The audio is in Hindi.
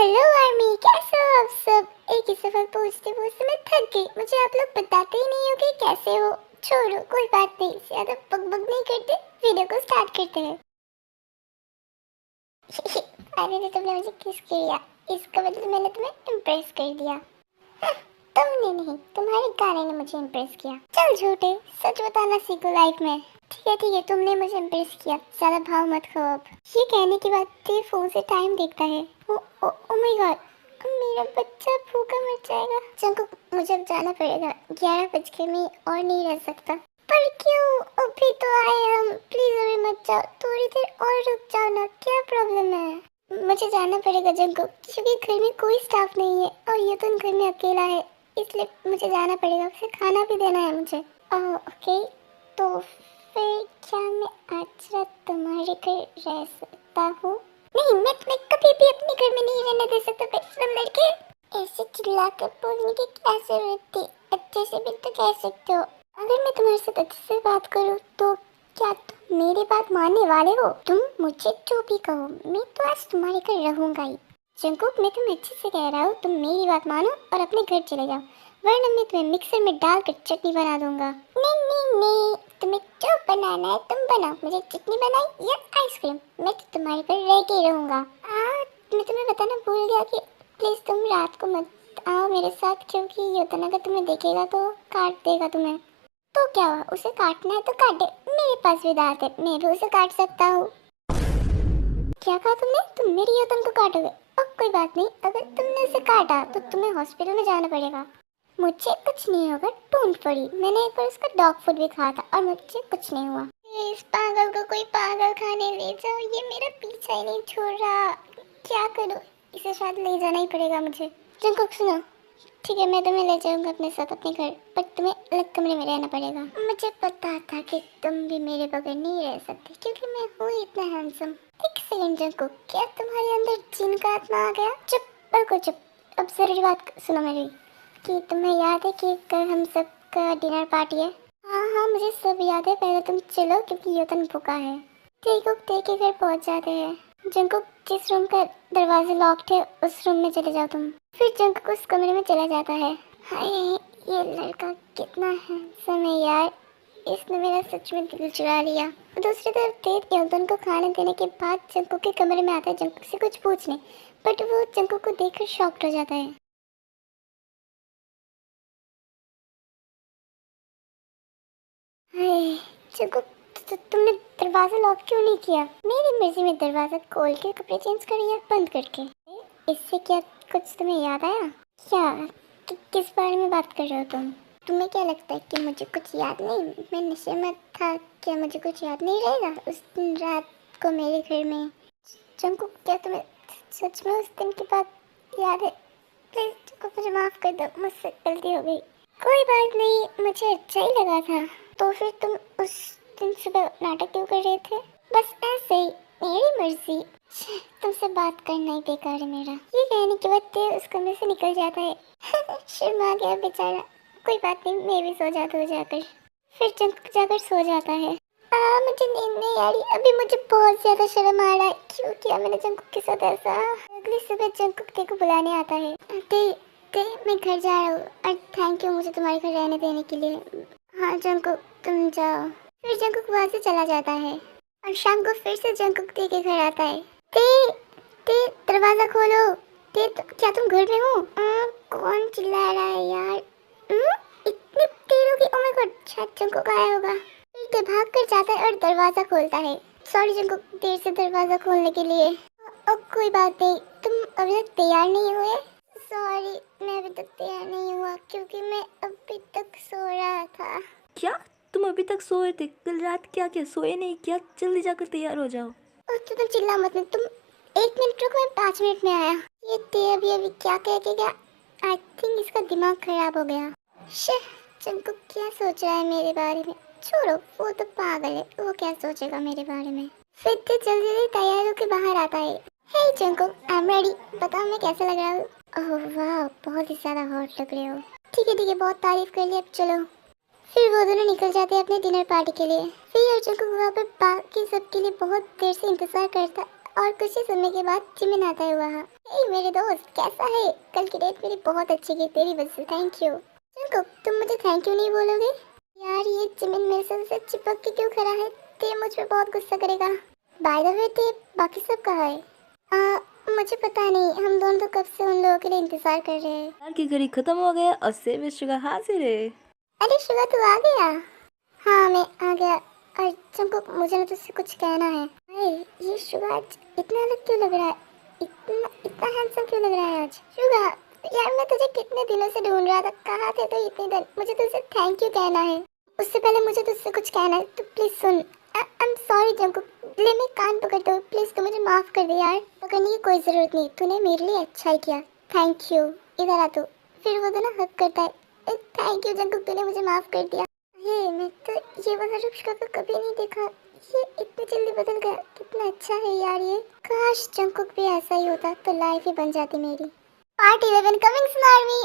हेलो आर्मी, कैसे हो आप सब। एक ही सवाल पूछते पूछते मैं थक गई। मुझे आप लोग बताते ही नहीं हो कि कैसे हो। छोड़ो, कोई बात नहीं, ज्यादा बकबक नहीं करते, वीडियो को स्टार्ट करते हैं। अरे तो तुमने मुझे किस किया, इसका मतलब मैंने तुम्हें इम्प्रेस कर दिया। हाँ, तुमने नहीं, तुम्हारे गाने ने मुझे इम्प्रेस किया। चल झूठे, सच बताना सीखो लाइफ में। ठीक है, तुमने मुझे इम्प्रेस किया, ज्यादा भाव मत खाओ अब। ये कहने के बाद तेरे फोन से टाइम देखता है। ओ ओ ओ माय गॉड, मेरा बच्चा भूखा मर जाएगा। चंकू, मुझे अब जाना पड़ेगा, 11 बज के मैं और नहीं रह सकता। पर क्यों, अभी तो आए हम, प्लीज अभी मत जाओ, थोड़ी देर और रुक जाओ ना, क्या प्रॉब्लम है। मुझे जाना पड़ेगा जंकू, क्योंकि घर में कोई स्टाफ नहीं है और ये तो घर में अकेला है, इसलिए मुझे जाना पड़ेगा। उसे खाना भी देना है मुझे। ओके, तो फिर क्या मैं आज रात तुम्हारे घर रह सकता हूँ? नहीं, मैं तुम्हें कभी भी अपने घर में नहीं रहने दे सकता बेशरम लड़के। ऐसे चिल्लाकर बोलने की क्या जरूरत थी, अच्छे से भी तो कह सकते हो। अगर मैं तुम्हारे साथ अच्छे से बात करूँ तो क्या तुम मेरी बात मानने वाले हो? तुम मुझे जो भी कहो, मैं तो आज तुम्हारे घर रहूंगा ही। जंकुक, मैं तुम्हें अच्छे से कह रहा हूँ, तुम मेरी बात मानो और अपने घर चले जाओ, वरना मैं तुम्हें मिक्सर में डालकर चटनी बना दूंगा। नहीं नहीं नहीं, तुम्हें जो बनाना है तुम बनाओ, मुझे चटनी बनाई या आइसक्रीम, मैं तो तुम्हारे घर रह के ही रहूंगा। मैं तुम्हें बताना भूल गया कि प्लीज तुम रात को मत आओ मेरे साथ, क्योंकि योतन अगर तुम्हें देखेगा तो काट देगा तुम्हें। तो क्या हुआ, उसे काटना है तो काटे, मेरे पास भी दांत है, मैं भी उसे काट सकता हूँ। क्या कहा तुमने, तुम मेरी योतन को काटोगे? अब कोई बात नहीं, अगर तुमने उसे काटा तो तुम्हें हॉस्पिटल में जाना पड़ेगा। मुझे कुछ नहीं होगा, टूट पड़ी, मैंने एक बार उसका डॉग फूड भी खाया था और मुझे कुछ नहीं हुआ। इस पागल को कोई पागल खाने ले जाओ, ये मेरा पीछा ही नहीं छोड़ रहा। क्या करूं, इसे शायद ले जाना ही पड़ेगा मुझे। जंकुक सुनो, ठीक है मैं तुम्हें ले जाऊंगा अपने साथ अपने घर, पर तुम्हें अलग कमरे में रहना पड़ेगा। मुझे पता था कि तुम भी मेरे बगैर नहीं रह सकते, क्योंकि मैं हूँ इतना हैंडसम। एक सेकंड जंकुक, क्या तुम्हारे अंदर जिन का आत्मा आ गया? चुप, बिल्कुल चुप। अब जरूरी बात सुनो मेरी, कि तुम्हें याद है कि कल हम सब का डिनर पार्टी है? हाँ हाँ, मुझे सब याद है, पहले तुम चलो क्योंकि योतन भूखा है। तेकुक ते के घर पहुंच जाते हैं। जंकुक, जिस रूम का दरवाजे लॉक्ड है उस रूम में चले जाओ तुम। फिर जंकुक उस कमरे में चला जाता है। हाय, ये लड़का कितना हैंडसम है यार, इसने मेरा सच में दिल चुरा लिया। दूसरी तरफ तेज योतन को खाने देने के बाद जंकुक के कमरे में आता है जंकुक से कुछ पूछने, बट वो जंकुक को देखकर शॉक्ड हो जाता है। हाय जंकुक, तुमने दरवाजा लॉक क्यों नहीं किया? मेरी मर्जी में दरवाजा खोल के कपड़े चेंज कर या बंद करके। इससे क्या कुछ तुम्हें याद आया क्या? किस बारे में बात कर रहे हो तुम? तुम्हें क्या लगता है कि मुझे कुछ याद नहीं? मैं नशे में था, क्या मुझे कुछ याद नहीं रहेगा उस दिन रात को मेरे घर में? जंकुक, क्या तुम्हें सच में उस दिन की बात याद है? प्लीज जंकुक, मुझे माफ कर दो, मुझसे गलती हो गई। कोई बात नहीं, मुझे अच्छा ही लगा था। तो फिर तुम उस दिन सुबह नाटक क्यों कर रहे थे? बस ऐसे ही, मेरी मर्जी। तुमसे बात करना ही बेकार है मेरा। ये कहने के बाद ते उस कमरे से निकल जाता है। शर्मा गया बेचारा। कोई बात नहीं, मैं भी सो जाता हूँ जाकर। फिर जंकुक जाकर सो जाता है। मुझे नींद नहीं आ रही, अभी मुझे बहुत ज्यादा शर्म आ रहा है। क्यों किया मैंने जंकुक के साथ ऐसा? अगली सुबह जंकुक ते को बुलाने आता है। ते, मैं घर जा रहा हूँ और थैंक यू मुझे तुम्हारे घर रहने देने के लिए। हाँ जंकुक, तुम जाओ। फिर जंकुक वहाँ से चला जाता है और शाम को फिर से जंकुक ते के घर आता है। ते, ते दरवाजा खोलो। ते, क्या तुम घर में हो? कौन चिल्ला रहा है यार? इतनी देर हो गई, ओह माय गॉड, शायद जंकुक आया होगा। फिर ते भाग कर जाता है और दरवाजा खोलता है। सॉरी जंकुक, देर से दरवाजा खोलने के लिए। कोई बात नहीं, तुम अभी तक तैयार नहीं हुए? सॉरी, मैं अभी तक तैयार नहीं हुआ क्योंकि मैं अभी तक सो रहा था। क्या? तुम अभी तक सोए थे? कल रात क्या क्या सोए नहीं क्या? जल्दी जाकर तैयार हो जाओ। तो तुम चिल्ला मत, तुम 1 मिनट रुको, मैं 5 मिनट में आया। ये ते अभी अभी क्या कह के गया? आई थिंक इसका दिमाग खराब हो गया। शिट, तुमको क्या सोच रहा है मेरे बारे में? छोड़ो, वो तो पागल है, वो क्या सोचेगा मेरे बारे में। फिर तो जल्दी जल्दी तैयार होकर बाहर आता है। हे जंकुक, आई एम रेडी, बताओ मैं कैसा लग रहा हूँ? ओह वाह, बहुत ही ज्यादा हॉट लग रहे हो। ठीक है, बहुत तारीफ कर ली, अब चलो। फिर वो दोनों निकल जाते हैं अपने डिनर पार्टी के लिए। फिर अर्जुन को वहाँ पर बाकी सबके लिए बहुत देर से इंतजार करता और कुछ ही समय के बाद जिमिन आता है वहाँ। हे मेरे दोस्त, कैसा है? कल की डेट मेरी बहुत अच्छी गई तेरी वजह से, थैंक यू। जंगकुक, तुम मुझे थैंक यू नहीं बोलोगे? यार ये जिमिन मेरे से चिपक के क्यों खड़ा है? ते मुझ पे बहुत गुस्सा करेगा। बाय द वे ते बाकी सब कहाँ है? मुझे पता नहीं, हम दोनों तो कब से उन लोगों के लिए इंतजार कर रहे हैं। यार की घड़ी खत्म हो गया और सेव शुगर हाजिर है। अरे शिवा तू आ गया? हाँ मैं आ गया। और जंगकुक मुझे ना तुझसे कुछ कहना है। अरे ये शुगा आज इतना अलग क्यों लग रहा है? इतना इतना हैंडसम क्यों लग रहा है आज? शुगा यार मैं तुझे कितने दिनों से ढूंढ रहा था, कहाँ थे तो इतने दिन? मुझे तुझसे थैंक यू कहना है। उससे पहले मुझे तुझसे कुछ कहना है, तो please soon. I am sorry Jungkook, ले मैं कान पकड़ दो प्लीज, तू मुझे माफ कर दे यार। पकड़ने की कोई जरूरत नहीं, तूने मेरे लिए अच्छा ही किया, थैंक यू। इधर आ तू। फिर वो तो ना हक करता है। थैंक यू जंगकुक, तूने मुझे माफ कर दिया। हे मैं तो ये वाला रुक्शा को कभी नहीं देखा, ये इतनी जल्दी बदल गया, कितना अच्छा है यार ये। काश जंगकुक भी ऐसा ही होता तो लाइफ ही बन जाती मेरी। Part 11 coming soon army.